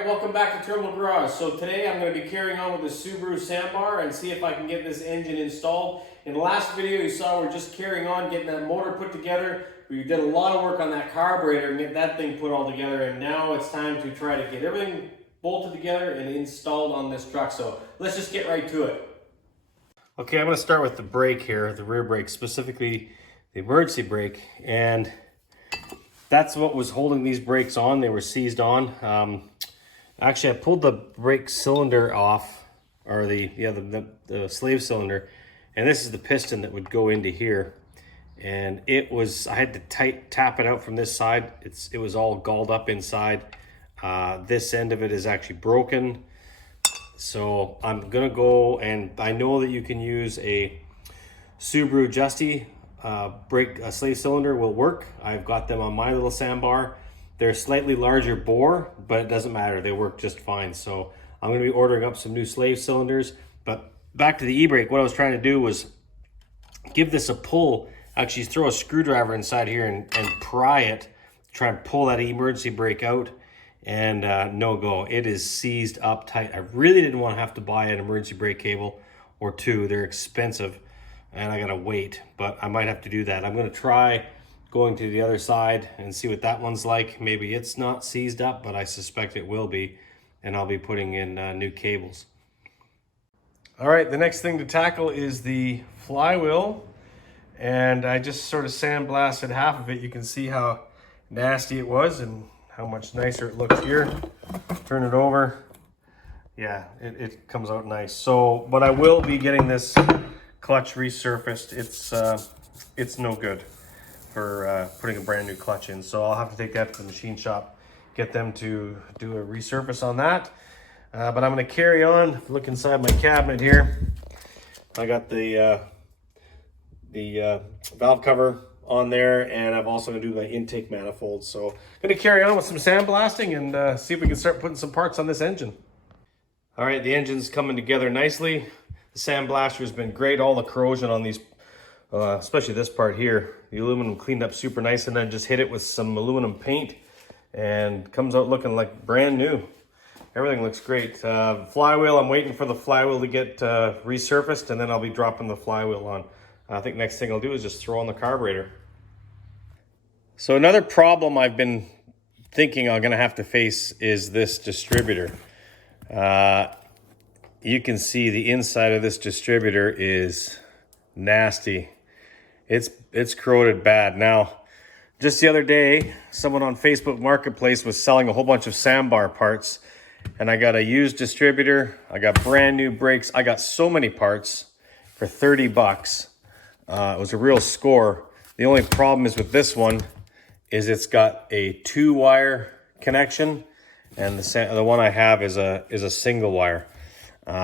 Alright, welcome back to Terminal Garage. So today I'm going to be carrying on with the Subaru Sambar and see if I can get this engine installed. In the last video you saw we're just carrying on getting that motor put together. We did a lot of work on that carburetor and get that thing put all together, and now it's time to try to get everything bolted together and installed on this truck. So let's just get right to it. Okay, I'm going to start with the brake here, the rear brake, specifically the emergency brake, and that's what was holding these brakes on. They were seized on. Actually, I pulled the brake cylinder off, or the slave cylinder, and this is the piston that would go into here. And I had to tap it out from this side. It was all galled up inside. This end of it is actually broken. So I'm gonna go, and I know that you can use a Subaru Justy brake slave cylinder will work. I've got them on my little Sambar. They're slightly larger bore, but it doesn't matter. They work just fine. So I'm going to be ordering up some new slave cylinders. But back to the e-brake, what I was trying to do was give this a pull. Actually throw a screwdriver inside here and pry it. Try and pull that emergency brake out, and no go. It is seized up tight. I really didn't want to have to buy an emergency brake cable or two. They're expensive and I got to wait, but I might have to do that. I'm going to try going to the other side and see what that one's like. Maybe it's not seized up, but I suspect it will be, and I'll be putting in new cables. All right, the next thing to tackle is the flywheel, and I just sort of sandblasted half of it. You can see how nasty it was and how much nicer it looks here. Turn it over. Yeah, it comes out nice. So, but I will be getting this clutch resurfaced. It's no good for putting a brand new clutch in. So I'll have to take that to the machine shop, get them to do a resurface on that. But I'm gonna carry on, look inside my cabinet here. I got the valve cover on there, and I'm also gonna do my intake manifold. So I'm gonna carry on with some sandblasting and see if we can start putting some parts on this engine. All right, the engine's coming together nicely. The sandblaster has been great. All the corrosion on these, especially this part here, the aluminum cleaned up super nice, and then just hit it with some aluminum paint and comes out looking like brand new. Everything looks great. Flywheel, I'm waiting for the flywheel to get resurfaced, and then I'll be dropping the flywheel on. I think next thing I'll do is just throw on the carburetor. So another problem I've been thinking I'm gonna have to face is this distributor. You can see the inside of this distributor is nasty. It's corroded bad. Now, just the other day, someone on Facebook Marketplace was selling a whole bunch of Sambar parts, and I got a used distributor. I got brand new brakes. I got so many parts for 30 bucks. It was a real score. The only problem is with this one is it's got a 2-wire connection, and the one I have is a single wire.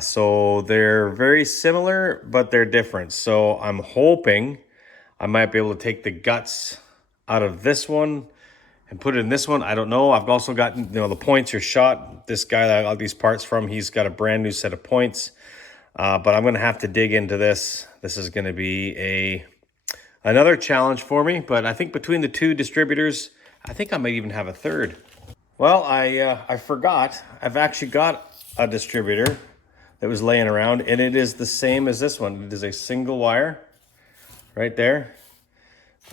So they're very similar, but they're different. So I'm hoping I might be able to take the guts out of this one and put it in this one. I don't know. I've also got, the points are shot. This guy that I got these parts from, he's got a brand new set of points. But I'm going to have to dig into this. This is going to be another challenge for me. But I think between the two distributors, I think I might even have a third. Well, I forgot. I've actually got a distributor that was laying around, and it is the same as this one. It is a single wire right there.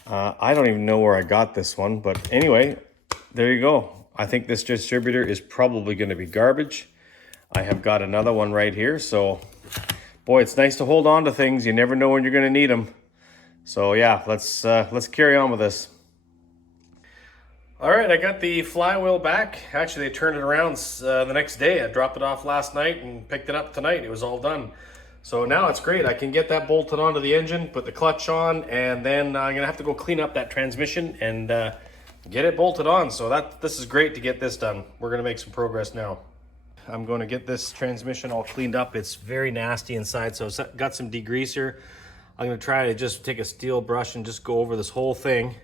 I don't even know where I got this one, but anyway, there you go. I think this distributor is probably going to be garbage. I have got another one right here. So boy, it's nice to hold on to things. You never know when you're going to need them. So yeah, let's carry on with this. All right, I got the flywheel back. Actually, they turned it around the next day. I dropped it off last night and picked it up tonight. It was all done. So now it's great. I can get that bolted onto the engine, put the clutch on, and then I'm gonna have to go clean up that transmission and get it bolted on. So this is great to get this done. We're gonna make some progress now. I'm gonna get this transmission all cleaned up. It's very nasty inside, so it's got some degreaser. I'm gonna try to just take a steel brush and just go over this whole thing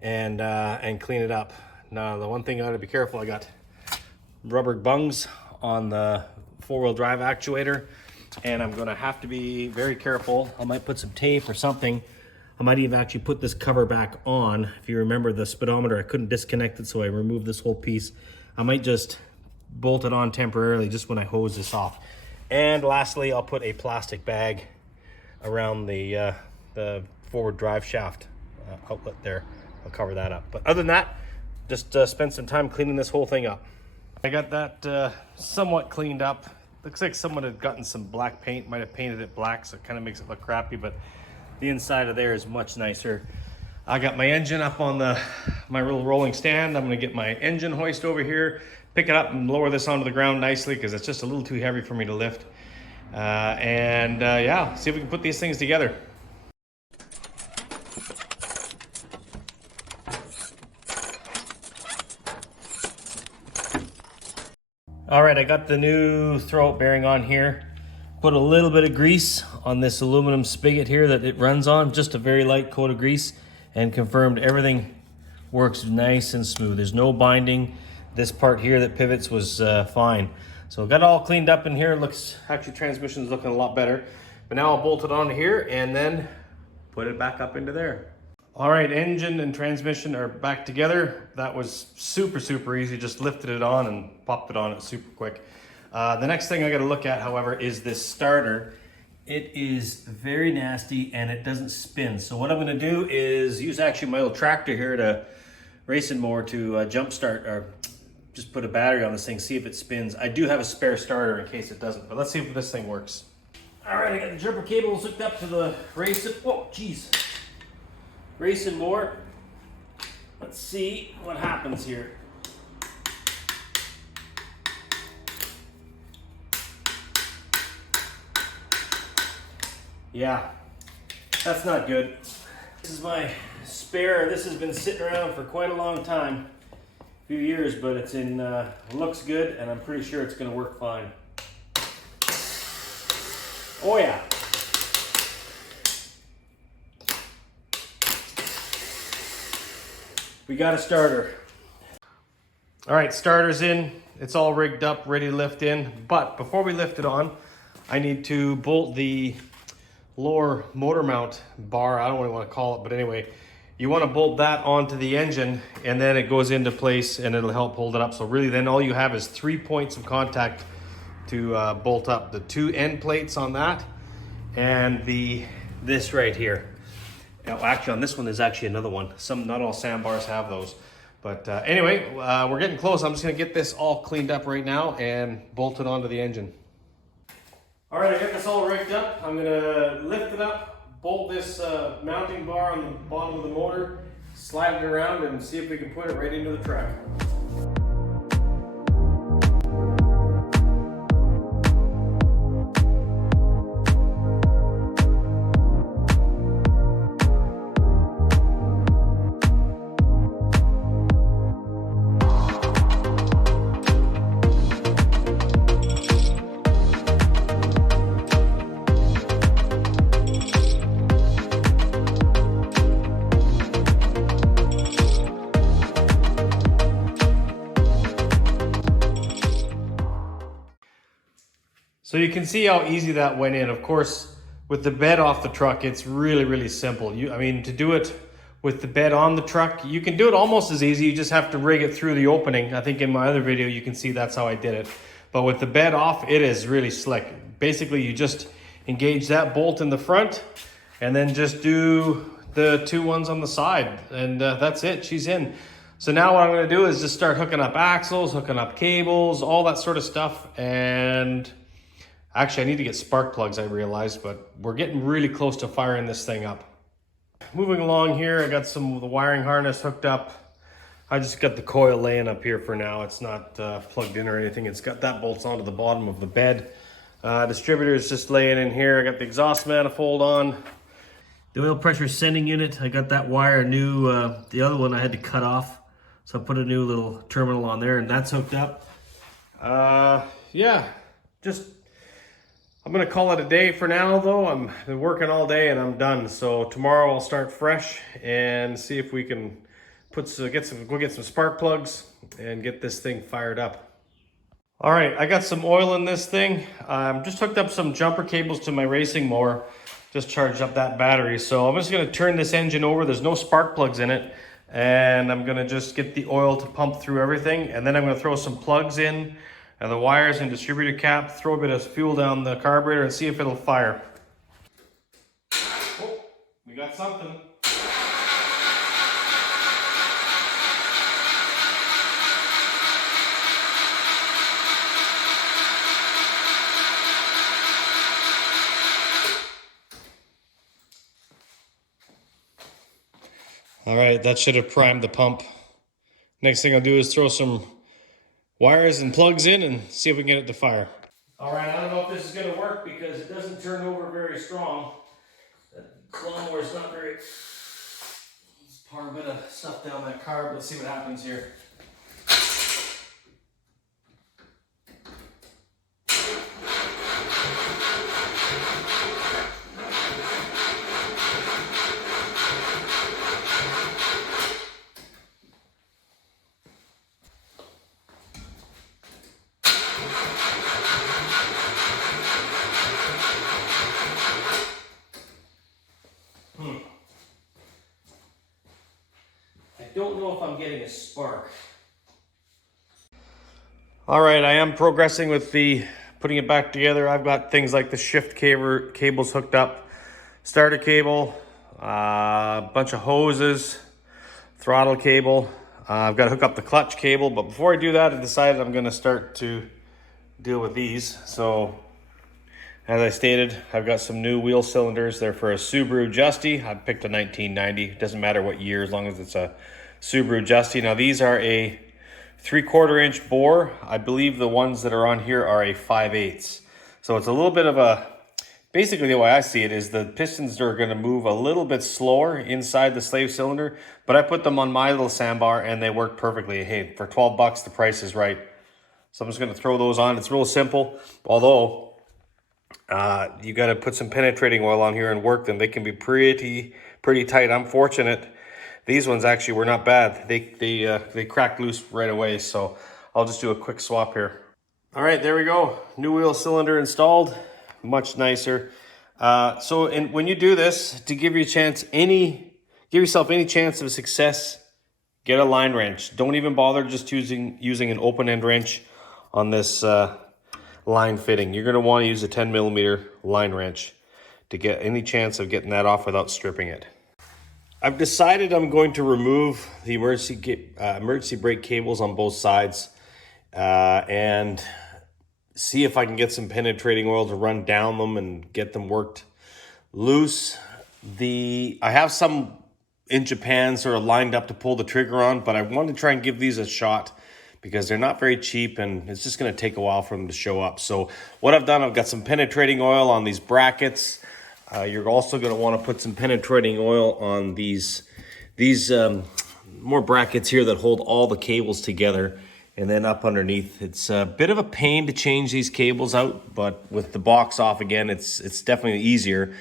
and clean it up. Now, the one thing I gotta be careful, I got rubber bungs on the 4-wheel drive actuator, and I'm gonna have to be very careful. I might put some tape or something. I might even actually put this cover back on. If you remember the speedometer, I couldn't disconnect it, so I removed this whole piece. I might just bolt it on temporarily just when I hose this off. And lastly, I'll put a plastic bag around the forward drive shaft outlet there. I'll cover that up. But other than that, just spend some time cleaning this whole thing up. I got that somewhat cleaned up. Looks like someone had gotten some black paint, might have painted it black, so it kind of makes it look crappy, but the inside of there is much nicer. I got my engine up on my little rolling stand. I'm gonna get my engine hoist over here, pick it up and lower this onto the ground nicely because it's just a little too heavy for me to lift. Yeah, see if we can put these things together. All right, I got the new throwout bearing on here. Put a little bit of grease on this aluminum spigot here that it runs on, just a very light coat of grease, and confirmed everything works nice and smooth. There's no binding. This part here that pivots was fine. So got it all cleaned up in here. Looks, actually transmission's looking a lot better. But now I'll bolt it on here and then put it back up into there. All right, engine and transmission are back together. That was super, super easy. Just lifted it on and popped it on it super quick. The next thing I gotta look at, however, is this starter. It is very nasty and it doesn't spin. So what I'm gonna do is use actually my little tractor here to racing mower to jump start, or just put a battery on this thing, see if it spins. I do have a spare starter in case it doesn't, but let's see if this thing works. All right, I got the jumper cables hooked up to the racing, whoa, geez. Racing mower. Let's see what happens here. Yeah, that's not good. This is my spare. This has been sitting around for quite a long time, a few years, but it's in, looks good, and I'm pretty sure it's gonna work fine. Oh yeah. We got a starter. All right, starter's in. It's all rigged up, ready to lift in. But before we lift it on, I need to bolt the lower motor mount bar. I don't really want to call it, but anyway, you want to bolt that onto the engine and then it goes into place and it'll help hold it up. So really then all you have is 3 points of contact to bolt up. The 2 end plates on that and this right here. Now, actually, on this one, there's actually another one. Not all Sambars have those. But anyway, we're getting close. I'm just gonna get this all cleaned up right now and bolt it onto the engine. All right, I got this all rigged up. I'm gonna lift it up, bolt this mounting bar on the bottom of the motor, slide it around and see if we can put it right into the truck. So you can see how easy that went in. Of course, with the bed off the truck, it's really, really simple. I mean, to do it with the bed on the truck, you can do it almost as easy. You just have to rig it through the opening. I think in my other video, you can see that's how I did it. But with the bed off, it is really slick. Basically, you just engage that bolt in the front and then just do the 2 ones on the side. And that's it, she's in. So now what I'm gonna do is just start hooking up axles, hooking up cables, all that sort of stuff. And actually, I need to get spark plugs, I realized, but we're getting really close to firing this thing up. Moving along here, I got some of the wiring harness hooked up. I just got the coil laying up here for now. It's not plugged in or anything. It's got that bolts onto the bottom of the bed. Distributor is just laying in here. I got the exhaust manifold on. The oil pressure sending unit, I got that wire new. The other one I had to cut off. So I put a new little terminal on there and that's hooked up. Yeah, just I'm gonna call it a day for now though. I'm been working all day and I'm done. So tomorrow I'll start fresh and see if we can go get some spark plugs and get this thing fired up. All right, I got some oil in this thing. Just hooked up some jumper cables to my racing mower. Just charged up that battery. So I'm just gonna turn this engine over. There's no spark plugs in it. And I'm gonna just get the oil to pump through everything. And then I'm gonna throw some plugs in and the wires and distributor cap, throw a bit of fuel down the carburetor and see if it'll fire. Oh, we got something. All right, that should have primed the pump. Next thing I'll do is throw some wires and plugs in and see if we can get it to fire. All right, I don't know if this is gonna work because it doesn't turn over very strong. That lawnmower is not very... Let's pour a bit of stuff down that carb. Let's see what happens here. I don't know if I'm getting a spark. All right, I am progressing with the putting it back together. I've got things like the shift cables hooked up, starter cable, a bunch of hoses, throttle cable. I've got to hook up the clutch cable, but before I do that, I decided I'm going to start to deal with these. So, as I stated, I've got some new wheel cylinders. They're for a Subaru Justy. I picked a 1990. It doesn't matter what year, as long as it's a Subaru Justy. Now, these are a 3/4 inch bore. I believe the ones that are on here are a 5/8. So it's a little bit of a, basically the way I see it is the pistons are going to move a little bit slower inside the slave cylinder, but I put them on my little Sambar and they work perfectly. Hey, for 12 bucks, the price is right. So I'm just going to throw those on. It's real simple, although you got to put some penetrating oil on here and work them. They can be pretty tight. I'm fortunate. These ones actually were not bad. They cracked loose right away. So I'll just do a quick swap here. All right, there we go. New wheel cylinder installed. Much nicer. When you do this, to give you a chance, give yourself any chance of success, get a line wrench. Don't even bother just using an open end wrench on this line fitting. You're going to want to use a 10mm line wrench to get any chance of getting that off without stripping it. I've decided I'm going to remove the emergency brake cables on both sides and see if I can get some penetrating oil to run down them and get them worked loose. I have some in Japan sort of lined up to pull the trigger on, but I want to try and give these a shot because they're not very cheap and it's just going to take a while for them to show up. So what I've done, I've got some penetrating oil on these brackets. You're also going to want to put some penetrating oil on these more brackets here that hold all the cables together, and then up underneath. It's a bit of a pain to change these cables out, but with the box off again, it's definitely easier.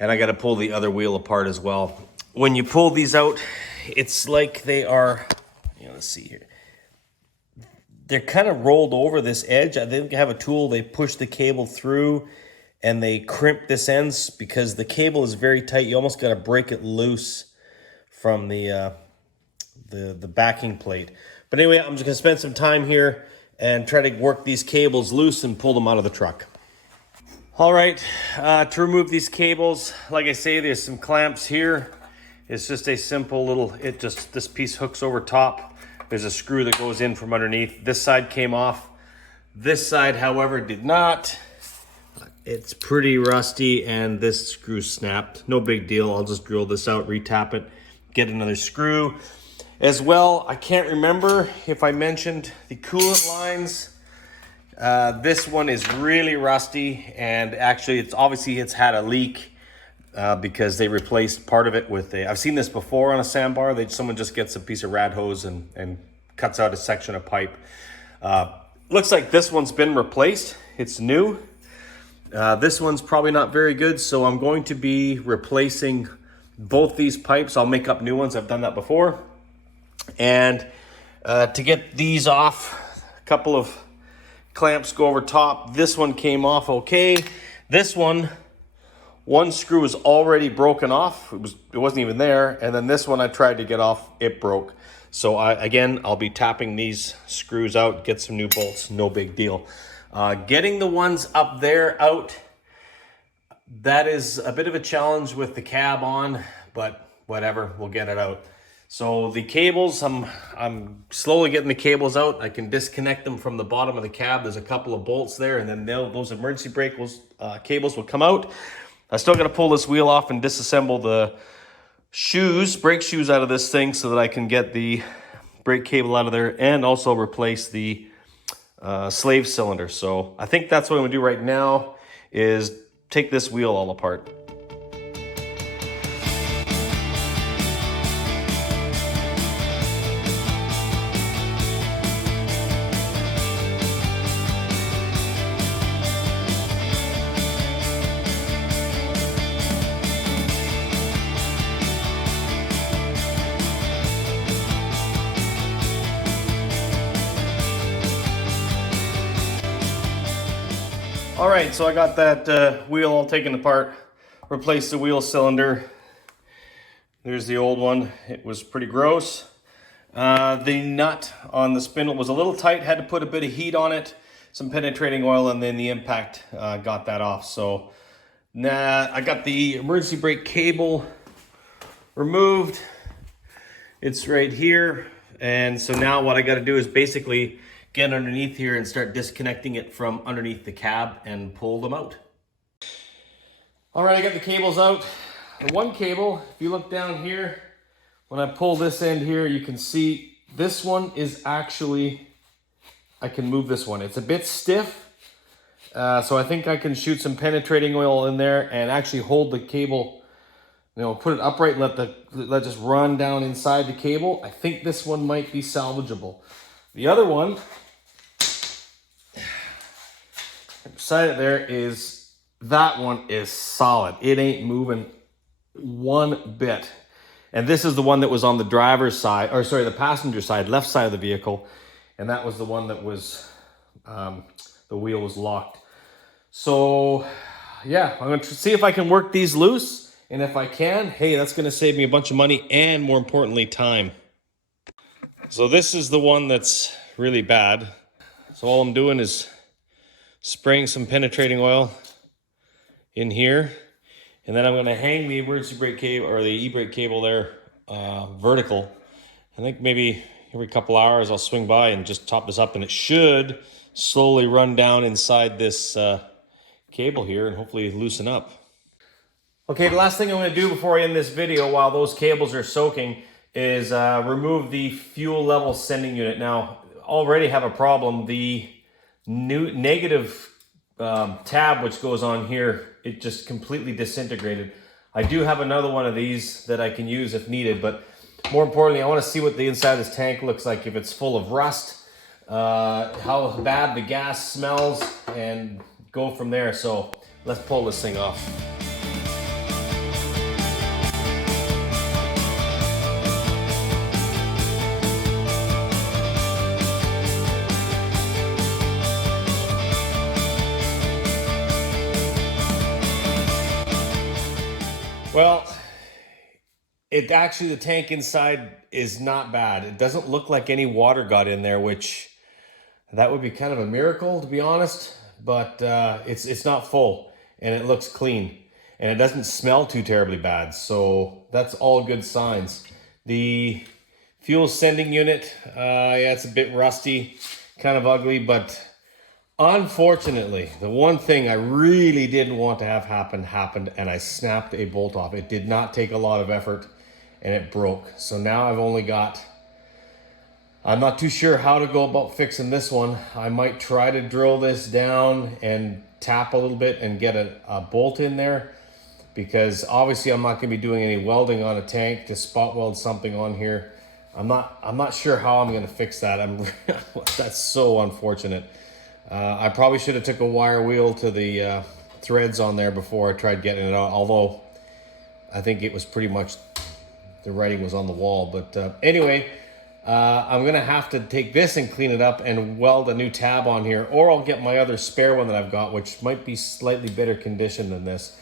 And I got to pull the other wheel apart as well. When you pull these out, it's like they are, let's see here. They're kind of rolled over this edge. I think they have a tool, they push the cable through and they crimp this ends because the cable is very tight. You almost got to break it loose from the backing plate. But anyway, I'm just going to spend some time here and try to work these cables loose and pull them out of the truck. All right, to remove these cables, like I say, there's some clamps here. It's just a simple little, this piece hooks over top. There's a screw that goes in from underneath. This side came off. This side, however, did not. It's pretty rusty and this screw snapped. No big deal. I'll just drill this out, retap it, get another screw. As well, I can't remember if I mentioned the coolant lines. This one is really rusty and actually it's had a leak because they replaced part of it with I've seen this before on a Sambar. Someone just gets a piece of rad hose and cuts out a section of pipe. Looks like this one's been replaced. It's new. This one's probably not very good, so I'm going to be replacing both these pipes. I'll make up new ones. I've done that before. And to get these off, a couple of clamps go over top. This one came off okay. This one One screw is already broken off. It wasn't even there. And then this one I tried to get off, it broke. So I'll be tapping these screws out, get some new bolts, no big deal. Getting the ones up there out, that is a bit of a challenge with the cab on, but whatever, we'll get it out. So the cables, I'm slowly getting the cables out. I can disconnect them from the bottom of the cab. There's a couple of bolts there, and then those emergency brake cables will come out. I still got to pull this wheel off and disassemble the brake shoes out of this thing so that I can get the brake cable out of there and also replace the slave cylinder. So I think that's what I'm gonna do right now is take this wheel all apart. All right, so I got that wheel all taken apart, replaced the wheel cylinder. There's the old one. It was pretty gross. The nut on the spindle was a little tight, had to put a bit of heat on it, some penetrating oil, and then the impact got that off. So I got the emergency brake cable removed. It's right here. And so now what I got to do is basically get underneath here and start disconnecting it from underneath the cab and pull them out. All right, I got the cables out. The one cable, if you look down here, when I pull this end here, you can see this one is actually, I can move this one. It's a bit stiff, so I think I can shoot some penetrating oil in there and actually hold the cable, put it upright and let just run down inside the cable. I think this one might be salvageable. The other one, beside it there, that one is solid. It ain't moving one bit. And this is the one that was on the driver's side, or sorry, the passenger side, left side of the vehicle. And that was the one that was, the wheel was locked. So yeah, I'm gonna see if I can work these loose. And if I can, hey, that's gonna save me a bunch of money and more importantly, time. So this is the one that's really bad. So all I'm doing is spraying some penetrating oil in here. And then I'm gonna hang the emergency brake cable or the e-brake cable there vertical. I think maybe every couple hours I'll swing by and just top this up and it should slowly run down inside this cable here and hopefully loosen up. Okay, the last thing I'm gonna do before I end this video while those cables are soaking is remove the fuel level sending unit. Now, already have a problem. The new negative tab which goes on here, it just completely disintegrated. I do have another one of these that I can use if needed, but more importantly, I want to see what the inside of this tank looks like, if it's full of rust, how bad the gas smells, and go from there. So let's pull this thing off. Well, the tank inside is not bad. It doesn't look like any water got in there, which that would be kind of a miracle, to be honest. But it's not full and it looks clean and it doesn't smell too terribly bad. So that's all good signs. The fuel sending unit, yeah, it's a bit rusty, kind of ugly, but unfortunately, the one thing I really didn't want to have happened, and I snapped a bolt off. It did not take a lot of effort, and it broke. So now I'm not too sure how to go about fixing this one. I might try to drill this down and tap a little bit and get a bolt in there, because obviously I'm not going to be doing any welding on a tank to spot weld something on here. I'm not sure how I'm going to fix that. That's so unfortunate. I probably should have took a wire wheel to the threads on there before I tried getting it out, although I think it was pretty much, the writing was on the wall. But anyway, I'm gonna have to take this and clean it up and weld a new tab on here, or I'll get my other spare one that I've got, which might be slightly better condition than this.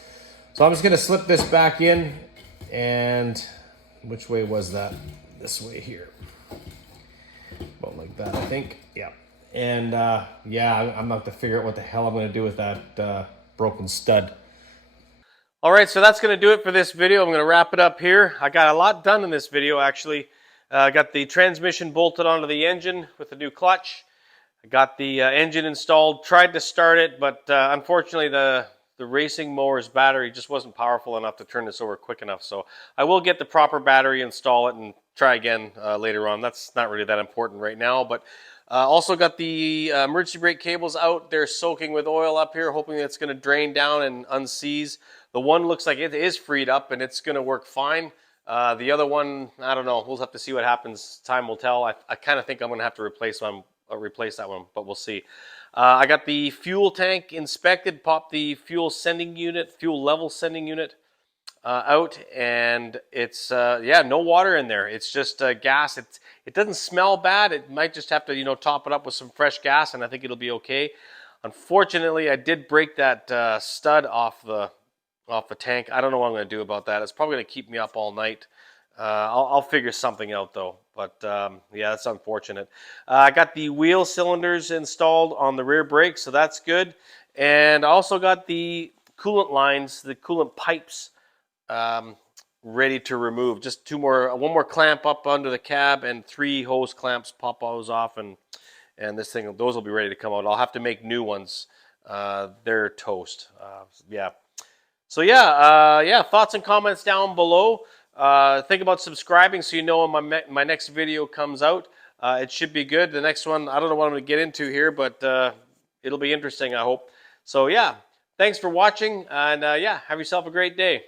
So I'm just gonna slip this back in, and which way was that? This way here. About like that, I think. Yeah. And yeah, I'm gonna have to figure out what the hell I'm gonna do with that broken stud. All right, so that's going to do it for this video. I'm going to wrap it up here. I got a lot done in this video, actually. I got the transmission bolted onto the engine with the new clutch. I got the engine installed, tried to start it, but unfortunately the racing mower's battery just wasn't powerful enough to turn this over quick enough. So I will get the proper battery, install it, and try again later on. That's not really that important right now, but also got the emergency brake cables out. They're soaking with oil up here, hoping it's going to drain down and unseize. The one looks like it is freed up and it's going to work fine. The other one, I don't know. We'll have to see what happens. Time will tell. I kind of think I'm going to have to replace that one, but we'll see. I got the fuel tank inspected, popped the fuel level sending unit out, and it's yeah, no water in there. It's just gas. It doesn't smell bad. It might just have to top it up with some fresh gas, and I think it'll be okay. Unfortunately, I did break that stud off the tank. I don't know what I'm going to do about that. It's probably going to keep me up all night. I'll figure something out though. But yeah, that's unfortunate. I got the wheel cylinders installed on the rear brake, so that's good. And I also got the coolant lines, the coolant pipes ready to remove. Just one more clamp up under the cab and 3 hose clamps, pop those off, and those will be ready to come out. I'll have to make new ones. They're toast. Yeah. So yeah, thoughts and comments down below. Think about subscribing so you know when my next video comes out. It should be good. The next one, I don't know what I'm going to get into here, but it'll be interesting, I hope. So yeah, thanks for watching, and yeah, have yourself a great day.